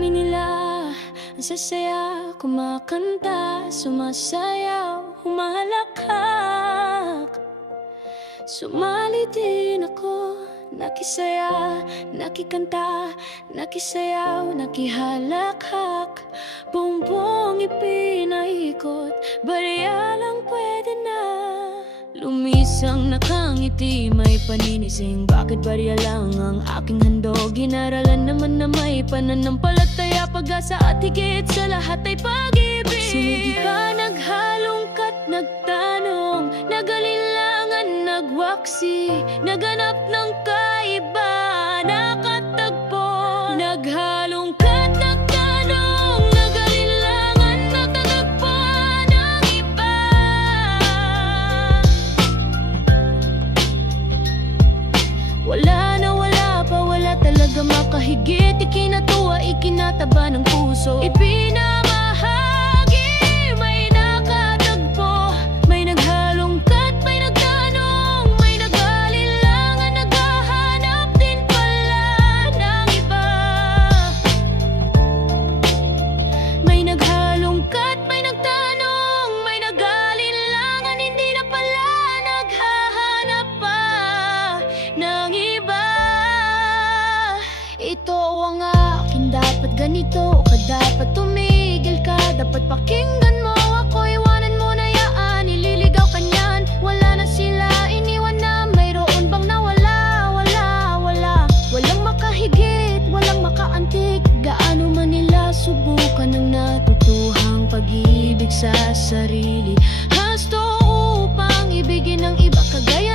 Dami nila. Ang sasaya Kumakanta Sumasayaw Humahalakhak. Sumali din ako Nakisaya, nakikanta, nakisayaw, nakihalakhak Lumisang nakangiti, may paninising. Bakit barya lang ang aking handog? Ginaralan naman na may pananampalataya Pag-asa at higit sa lahat ay pag-ibig so it be dapat ganito ka Dapat tumigil ka, dapat pakinggan mo Ako iwanan mo na yaan, ililigaw ka niyan. Wala na sila, iniwan na. Mayroon bang nawala, wala, wala. Walang makahigit, walang makaantik. Gaano man nila subukan ng natutuhang pag-ibig sa sarili. Hasto upang ibigin ng iba Kagaya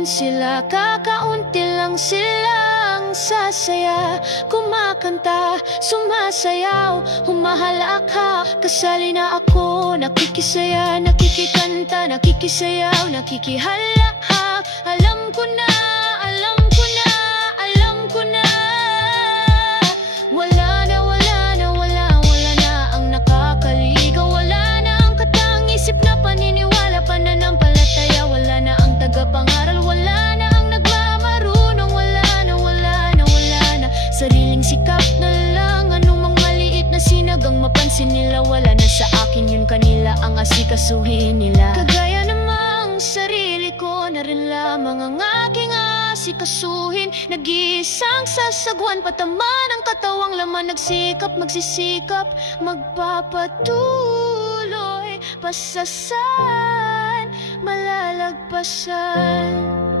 Nandoon sila Kakaunti lang silang sasaya. Kumakanta, sumasayaw Humahalakha Kasali na ako Nakikisaya, nakikikanta Nakikisayaw, nakikihalakha Alam ko na, sinagang mapansin nila Wala na sa akin yun. Kanila Ang asikasuhin nila. Kagaya namang sarili ko na rin lamang Ang aking asikasuhin. Nag-iisang sasagwan Patama ng katawang laman. Nagsikap, magsisikap Magpapatuloy. Pasasan Malalagpasan